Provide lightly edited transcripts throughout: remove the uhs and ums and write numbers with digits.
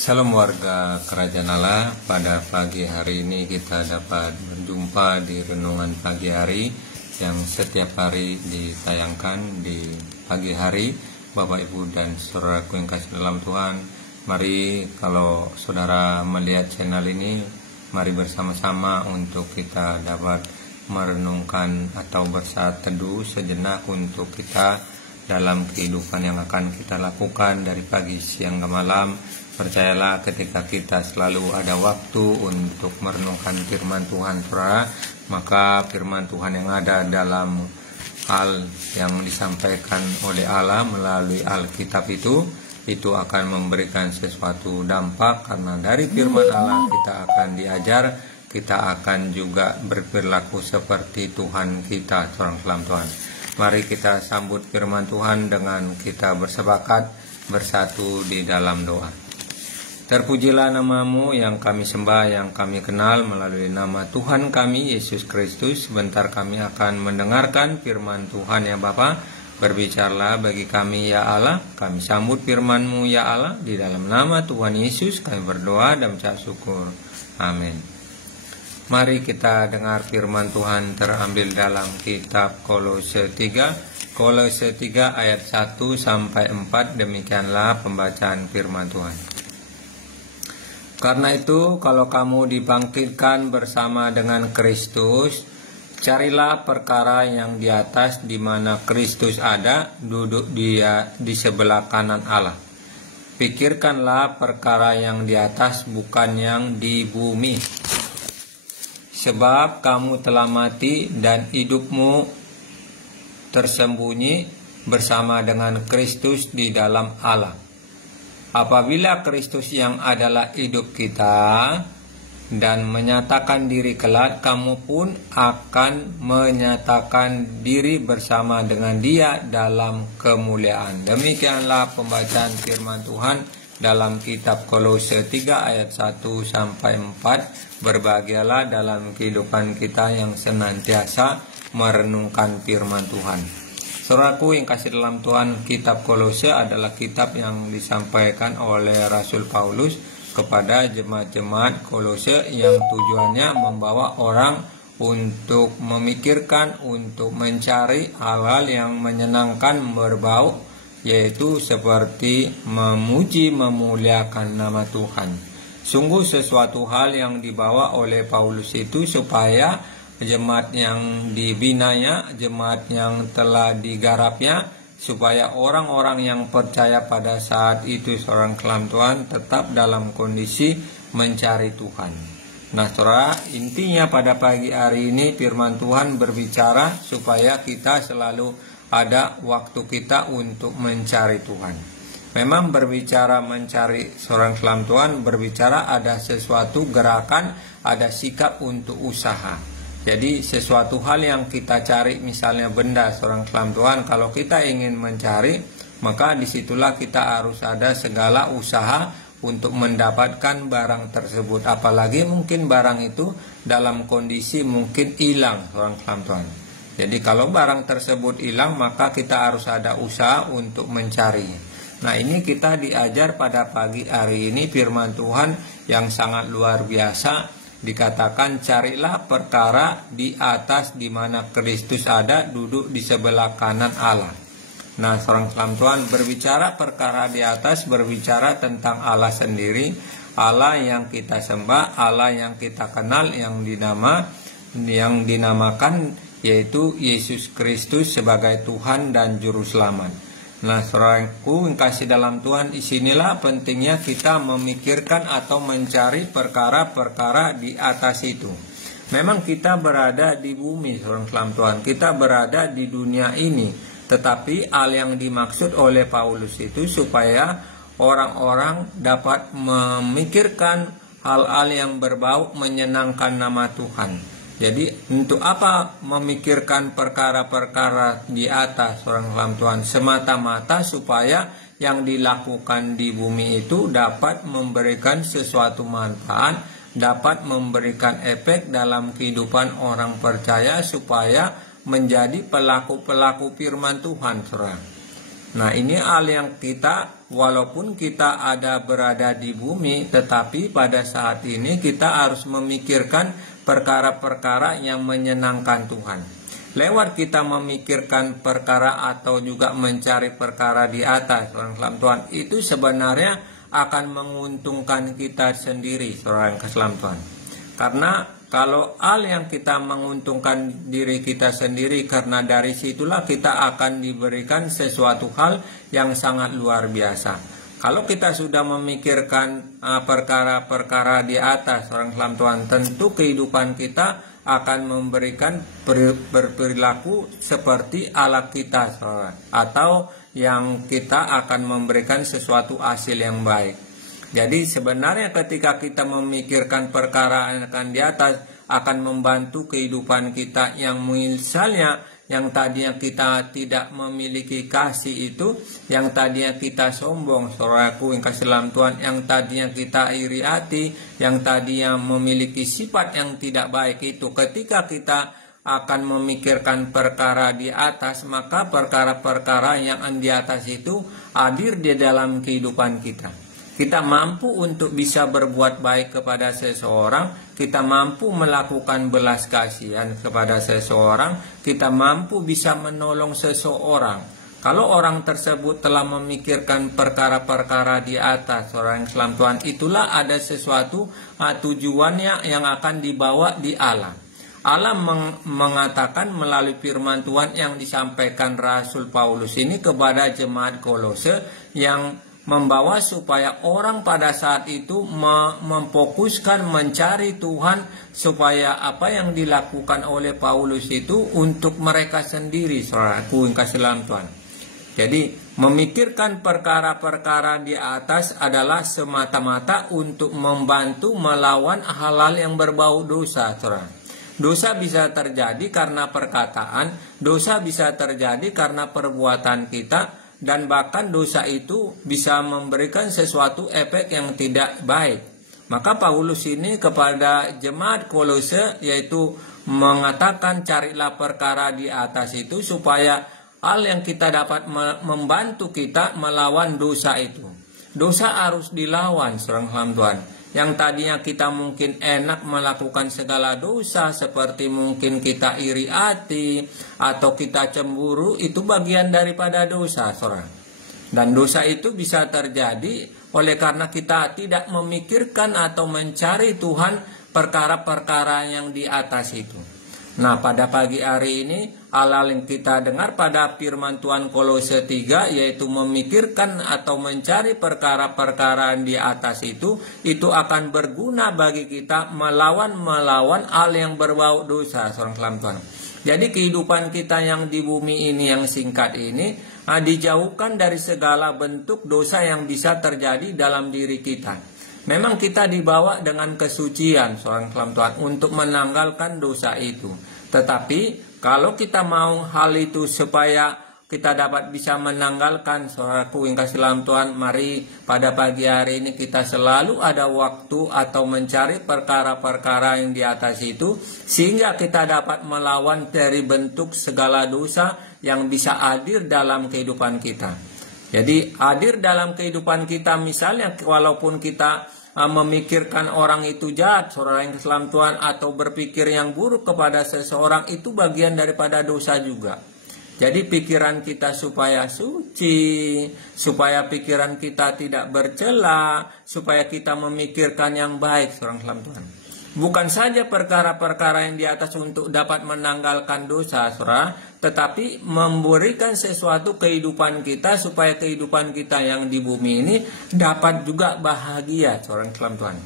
Salam warga Kerajaan Allah. Pada pagi hari ini kita dapat berjumpa di renungan pagi hari yang setiap hari ditayangkan di pagi hari. Bapak Ibu dan saudaraku yang kasih dalam Tuhan, mari kalau saudara melihat channel ini, mari bersama-sama untuk kita dapat merenungkan atau bersaat teduh sejenak untuk kita dalam kehidupan yang akan kita lakukan dari pagi, siang, ke malam. Percayalah ketika kita selalu ada waktu untuk merenungkan firman Tuhan, saudara, maka firman Tuhan yang ada dalam hal yang disampaikan oleh Allah melalui Alkitab itu akan memberikan sesuatu dampak, karena dari firman Allah kita akan diajar, kita akan juga berperilaku seperti Tuhan kita, seorang salam Tuhan. Mari kita sambut firman Tuhan dengan kita bersepakat bersatu di dalam doa. Terpujilah namamu yang kami sembah, yang kami kenal melalui nama Tuhan kami, Yesus Kristus. Sebentar kami akan mendengarkan firman Tuhan ya Bapa. Berbicaralah bagi kami ya Allah. Kami sambut firman-Mu ya Allah. Di dalam nama Tuhan Yesus kami berdoa dan mengucap syukur. Amin. Mari kita dengar firman Tuhan terambil dalam kitab Kolose 3. Kolose 3 ayat 1 sampai 4. Demikianlah pembacaan firman Tuhan. Karena itu, kalau kamu dibangkitkan bersama dengan Kristus, carilah perkara yang di atas, di mana Kristus ada, duduk Dia di sebelah kanan Allah. Pikirkanlah perkara yang di atas, bukan yang di bumi. Sebab kamu telah mati dan hidupmu tersembunyi bersama dengan Kristus di dalam Allah. Apabila Kristus yang adalah hidup kita dan menyatakan diri kelak, kamu pun akan menyatakan diri bersama dengan Dia dalam kemuliaan. Demikianlah pembacaan firman Tuhan dalam kitab Kolose 3 ayat 1 sampai 4. Berbahagialah dalam kehidupan kita yang senantiasa merenungkan firman Tuhan. Saudaraku yang kasih dalam Tuhan, kitab Kolose adalah kitab yang disampaikan oleh Rasul Paulus kepada jemaat-jemaat Kolose yang tujuannya membawa orang untuk memikirkan, untuk mencari hal-hal yang menyenangkan, berbau, yaitu seperti memuji, memuliakan nama Tuhan. Sungguh sesuatu hal yang dibawa oleh Paulus itu supaya jemaat yang dibinanya, jemaat yang telah digarapnya, supaya orang-orang yang percaya pada saat itu, seorang kelam Tuhan, tetap dalam kondisi mencari Tuhan. Nah saudara, intinya pada pagi hari ini firman Tuhan berbicara supaya kita selalu ada waktu kita untuk mencari Tuhan. Memang berbicara mencari seorang kelam Tuhan, berbicara ada sesuatu gerakan, ada sikap untuk usaha. Jadi sesuatu hal yang kita cari, misalnya benda, seorang kelam Tuhan, kalau kita ingin mencari, maka disitulah kita harus ada segala usaha untuk mendapatkan barang tersebut. Apalagi mungkin barang itu dalam kondisi mungkin hilang, seorang kelam Tuhan. Jadi kalau barang tersebut hilang, maka kita harus ada usaha untuk mencarinya. Nah ini kita diajar pada pagi hari ini firman Tuhan yang sangat luar biasa. Dikatakan carilah perkara di atas, di mana Kristus ada, duduk di sebelah kanan Allah. Nah seorang kelam Tuhan, berbicara perkara di atas, berbicara tentang Allah sendiri, Allah yang kita sembah, Allah yang kita kenal, yang dinamakan yaitu Yesus Kristus sebagai Tuhan dan Juru Selamat. Nah saudaraku yang kasih dalam Tuhan, disinilah pentingnya kita memikirkan atau mencari perkara-perkara di atas itu. Memang kita berada di bumi, seorang kelam Tuhan, kita berada di dunia ini. Tetapi hal yang dimaksud oleh Paulus itu supaya orang-orang dapat memikirkan hal-hal yang berbau menyenangkan nama Tuhan. Jadi untuk apa memikirkan perkara-perkara di atas, seorang kelam Tuhan? Semata-mata supaya yang dilakukan di bumi itu dapat memberikan sesuatu manfaat, dapat memberikan efek dalam kehidupan orang percaya supaya menjadi pelaku-pelaku firman Tuhan, saudara. Nah, ini hal yang kita, walaupun kita berada di bumi, tetapi pada saat ini kita harus memikirkan perkara-perkara yang menyenangkan Tuhan. Lewat kita memikirkan perkara atau juga mencari perkara di atas, orang keselam Tuhan, itu sebenarnya akan menguntungkan kita sendiri, orang keselam Tuhan. Karena kalau hal yang kita menguntungkan diri kita sendiri, karena dari situlah kita akan diberikan sesuatu hal yang sangat luar biasa. Kalau kita sudah memikirkan perkara-perkara di atas, orang keselam Tuhan, tentu kehidupan kita akan memberikan berperilaku seperti Allah kita, atau yang kita akan memberikan sesuatu hasil yang baik. Jadi sebenarnya ketika kita memikirkan perkara yang akan di atas, akan membantu kehidupan kita yang misalnya yang tadinya kita tidak memiliki kasih itu, yang tadinya kita sombong, saudaraku yang kasih dalam Tuhan, yang tadinya kita iri hati, yang tadinya memiliki sifat yang tidak baik itu, ketika kita akan memikirkan perkara di atas, maka perkara-perkara yang di atas itu hadir di dalam kehidupan kita. Kita mampu untuk bisa berbuat baik kepada seseorang, kita mampu melakukan belas kasihan kepada seseorang, kita mampu bisa menolong seseorang. Kalau orang tersebut telah memikirkan perkara-perkara di atas, orang Islam Tuhan, itulah ada sesuatu tujuannya yang akan dibawa di Allah. Allah mengatakan melalui firman Tuhan yang disampaikan Rasul Paulus ini kepada jemaat Kolose, yang membawa supaya orang pada saat itu memfokuskan mencari Tuhan, supaya apa yang dilakukan oleh Paulus itu untuk mereka sendiri, saudaraku yang kasih dalam Tuhan. Jadi memikirkan perkara-perkara di atas adalah semata-mata untuk membantu melawan hal-hal yang berbau dosa, saudara. Dosa bisa terjadi karena perkataan, dosa bisa terjadi karena perbuatan kita, dan bahkan dosa itu bisa memberikan sesuatu efek yang tidak baik. Maka Paulus ini kepada jemaat Kolose yaitu mengatakan carilah perkara di atas itu, supaya hal yang kita dapat membantu kita melawan dosa itu. Dosa harus dilawan, saudara Tuhan. Yang tadinya kita mungkin enak melakukan segala dosa, seperti mungkin kita iri hati atau kita cemburu, itu bagian daripada dosa, saudara. Dan dosa itu bisa terjadi oleh karena kita tidak memikirkan atau mencari Tuhan perkara-perkara yang di atas itu. Nah, pada pagi hari ini hal-hal yang kita dengar pada firman Tuhan Kolose 3, yaitu memikirkan atau mencari perkara-perkara di atas itu akan berguna bagi kita melawan hal yang berbau dosa, seorang kelam Tuhan. Jadi kehidupan kita yang di bumi ini yang singkat ini dijauhkan dari segala bentuk dosa yang bisa terjadi dalam diri kita. Memang kita dibawa dengan kesucian, seorang kelam Tuhan, untuk menanggalkan dosa itu. Tetapi kalau kita mau hal itu supaya kita dapat bisa menanggalkan, saudaraku yang kasih dalam Tuhan, mari pada pagi hari ini kita selalu ada waktu atau mencari perkara-perkara yang di atas itu, sehingga kita dapat melawan dari bentuk segala dosa yang bisa hadir dalam kehidupan kita. Jadi hadir dalam kehidupan kita, misalnya walaupun kita memikirkan orang itu jahat, saudara yang Islam Tuhan, atau berpikir yang buruk kepada seseorang, itu bagian daripada dosa juga. Jadi pikiran kita supaya suci, supaya pikiran kita tidak bercela, supaya kita memikirkan yang baik, saudara Islam Tuhan. Bukan saja perkara-perkara yang di atas untuk dapat menanggalkan dosa, saudara, tetapi memberikan sesuatu kehidupan kita supaya kehidupan kita yang di bumi ini dapat juga bahagia, seorang Islam Tuhan.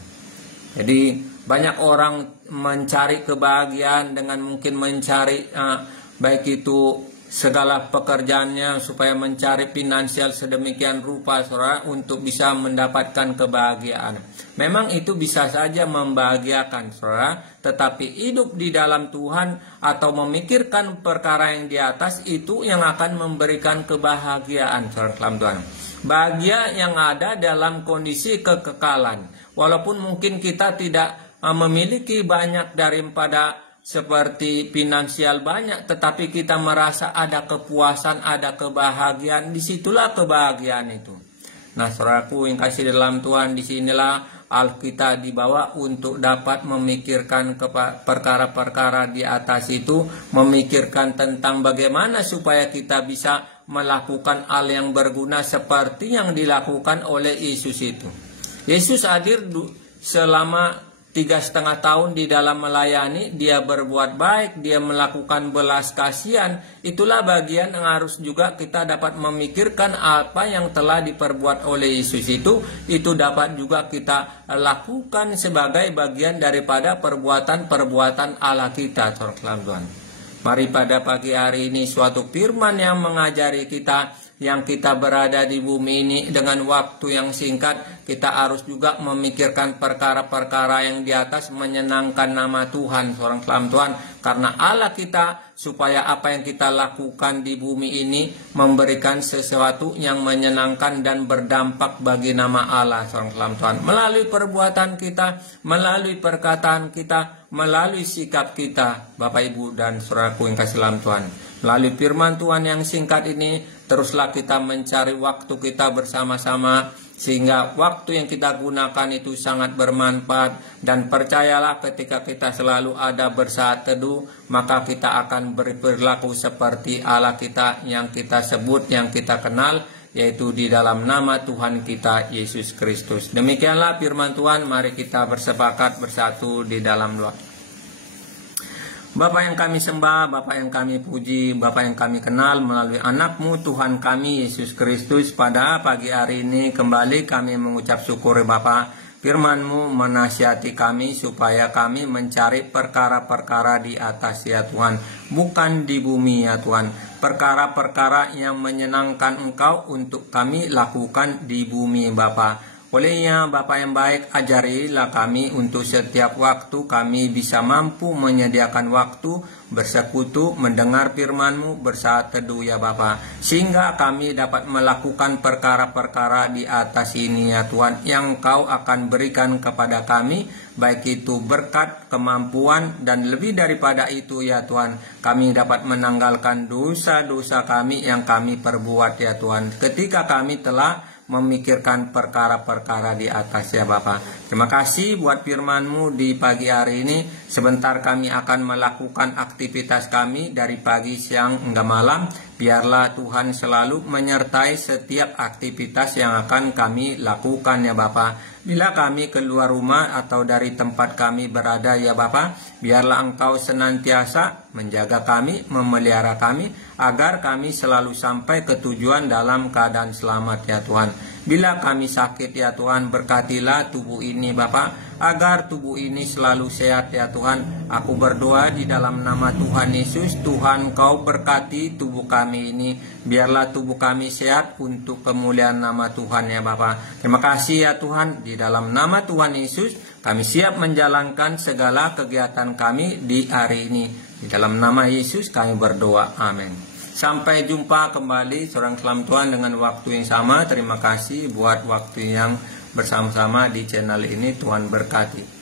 Jadi banyak orang mencari kebahagiaan dengan mungkin mencari baik itu segala pekerjaannya supaya mencari finansial sedemikian rupa, saudara, untuk bisa mendapatkan kebahagiaan. Memang itu bisa saja membahagiakan, saudara, tetapi hidup di dalam Tuhan atau memikirkan perkara yang di atas itu yang akan memberikan kebahagiaan, saudara Tuhan. Bahagia yang ada dalam kondisi kekekalan. Walaupun mungkin kita tidak memiliki banyak daripada seperti finansial banyak, tetapi kita merasa ada kepuasan, ada kebahagiaan, disitulah kebahagiaan itu. Nah, saudaraku yang kasih dalam Tuhan, disinilah Alkitab dibawa untuk dapat memikirkan perkara-perkara di atas itu, memikirkan tentang bagaimana supaya kita bisa melakukan hal yang berguna seperti yang dilakukan oleh Yesus itu. Yesus hadir selama 3,5 tahun di dalam melayani, dia berbuat baik, dia melakukan belas kasihan. Itulah bagian yang harus juga kita dapat memikirkan apa yang telah diperbuat oleh Yesus itu dapat juga kita lakukan sebagai bagian daripada perbuatan-perbuatan Allah kita. Tuhan. Mari pada pagi hari ini suatu firman yang mengajari kita, yang kita berada di bumi ini dengan waktu yang singkat, kita harus juga memikirkan perkara-perkara yang di atas menyenangkan nama Tuhan, seorang kelam Tuhan. Karena Allah kita, supaya apa yang kita lakukan di bumi ini memberikan sesuatu yang menyenangkan dan berdampak bagi nama Allah, seorang kelam Tuhan. Melalui perbuatan kita, melalui perkataan kita, melalui sikap kita, Bapak Ibu dan saudaraku yang kasih dalam Tuhan. Melalui firman Tuhan yang singkat ini, teruslah kita mencari waktu kita bersama-sama, sehingga waktu yang kita gunakan itu sangat bermanfaat. Dan percayalah, ketika kita selalu ada bersaat teduh, maka kita akan berperilaku seperti Allah kita yang kita sebut, yang kita kenal, yaitu di dalam nama Tuhan kita Yesus Kristus. Demikianlah firman Tuhan, mari kita bersepakat bersatu di dalam doa. Bapa yang kami sembah, Bapa yang kami puji, Bapa yang kami kenal melalui anak-Mu Tuhan kami Yesus Kristus, pada pagi hari ini kembali kami mengucap syukur Bapa. Firman-Mu menasihati kami supaya kami mencari perkara-perkara di atas ya Tuhan, bukan di bumi ya Tuhan. Perkara-perkara yang menyenangkan Engkau untuk kami lakukan di bumi Bapa. Olehnya Bapa yang baik, ajarilah kami untuk setiap waktu kami bisa mampu menyediakan waktu bersekutu, mendengar firman-Mu, bersaat teduh ya Bapa. Sehingga kami dapat melakukan perkara-perkara di atas ini ya Tuhan, yang Engkau akan berikan kepada kami, baik itu berkat, kemampuan, dan lebih daripada itu ya Tuhan, kami dapat menanggalkan dosa-dosa kami yang kami perbuat ya Tuhan, ketika kami telah memikirkan perkara-perkara di atas ya Bapa. Terima kasih buat firman-Mu di pagi hari ini. Sebentar kami akan melakukan aktivitas kami dari pagi, siang, hingga malam. Biarlah Tuhan selalu menyertai setiap aktivitas yang akan kami lakukan ya Bapa. Bila kami keluar rumah atau dari tempat kami berada ya Bapa, biarlah Engkau senantiasa menjaga kami, memelihara kami, agar kami selalu sampai ke tujuan dalam keadaan selamat ya Tuhan. Bila kami sakit ya Tuhan, berkatilah tubuh ini Bapa, agar tubuh ini selalu sehat ya Tuhan. Aku berdoa di dalam nama Tuhan Yesus, Tuhan Kau berkati tubuh kami ini, biarlah tubuh kami sehat untuk kemuliaan nama Tuhan ya Bapa. Terima kasih ya Tuhan, di dalam nama Tuhan Yesus kami siap menjalankan segala kegiatan kami di hari ini. Di dalam nama Yesus kami berdoa, amin. Sampai jumpa kembali seorang kelam Tuhan dengan waktu yang sama. Terima kasih buat waktu yang bersama-sama di channel ini. Tuhan berkati.